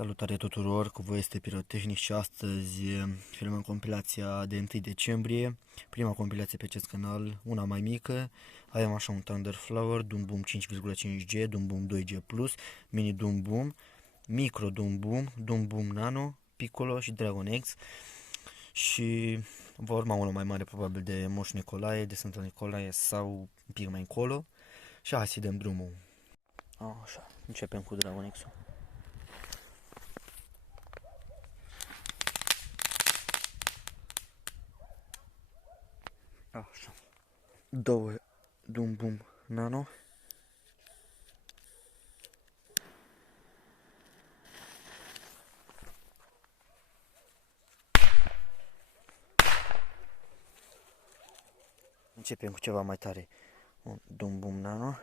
Salutare tuturor, cu voi este Pirotehnic și astăzi filmăm compilația de 1 decembrie, prima compilație pe acest canal, una mai mică. Avem așa un Thunder Flower, Doom Boom 5,5G, Doom Boom 2G+, Mini Doom Boom, Micro Doom Boom, Doom Boom Nano, Piccolo și Dragon X. Și va urma unul mai mare probabil de Moș Nicolae, de Sfântul Nicolae sau un pic mai încolo. Și hai să dăm drumul. Așa, începem cu Dragon X-ul. Așa. 2 Doom Boom Nano. Începem cu ceva mai tare. Un Doom Boom Nano.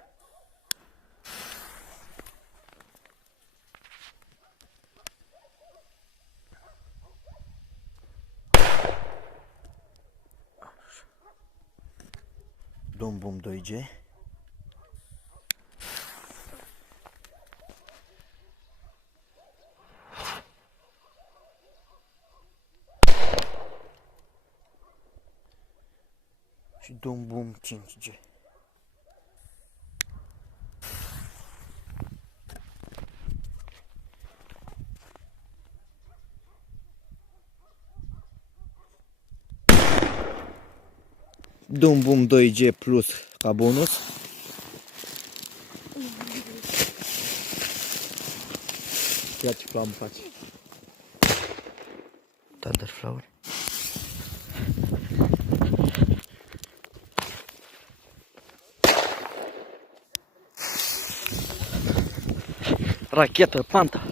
Doom Boom 2G. Și Doom Boom 5G. Doom Boom 2G Plus ca bonus. Ia ce flamă face. Thunder Flower. Rachetă Panta.